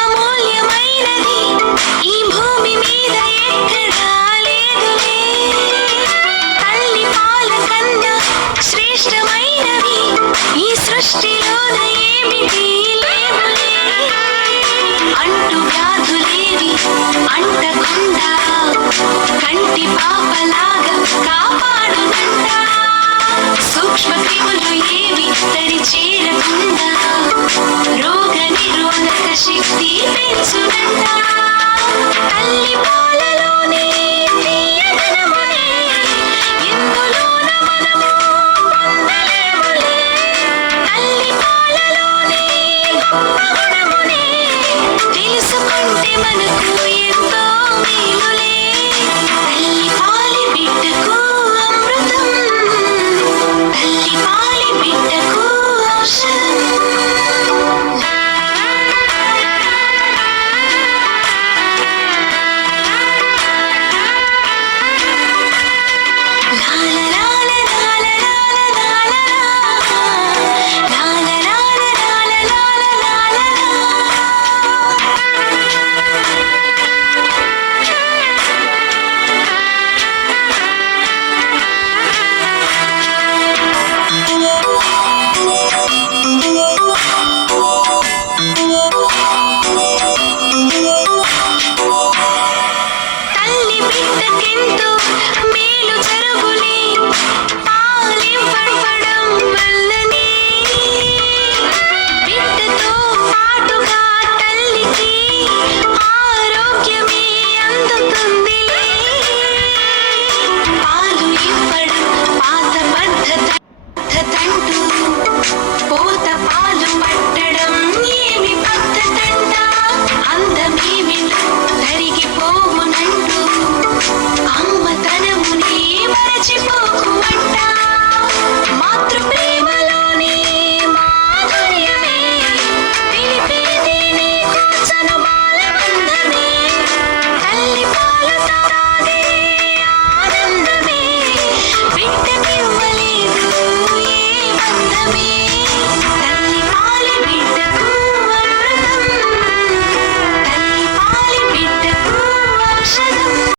అమూల్యమైనది ఈ భూమి మీద ఎక్కడా లేదులే. తల్లి పాల కన్నా శ్రేష్టమైనవి ఈ సృష్టిలోన ఏమిటి లేవులే. అంటు వ్యాధులేవి అంటకుండా కంటి పాపలాగా కాపాడునంట. సూక్ష్మ క్రిములు ఏవి తడి చేరకుండా రోగ నిరోధక శక్తి పెంచునంట. తల్లి పాలలోనే తీయదనమునే ఎందులోన మనము పొందలేములే. తల్లి పాలలోనే గొప్ప గుణమునే తెలుసుకుంటే మనకు ఎంతో మేలులే. తల్లి పాలి బిడ్డకు అమృతం, తల్లి పాలి బిడ్డకు ఔషధం. తల్లి బిడ్డకెంతో మేలు జరుగులే పాలివ్వడం వల్లనే. బిడ్డతో పాటుగా తల్లికి ఆరోగ్యమే అందుతుందిలే. పాలు ఇవ్వడం పాత పద్ధతంటూ పోత పాలు పట్టడం ఏమి పద్ధతంట. అందమేమిటో తరిగిపోవునంటూ అమ్మతనమునే మరచిపోకు.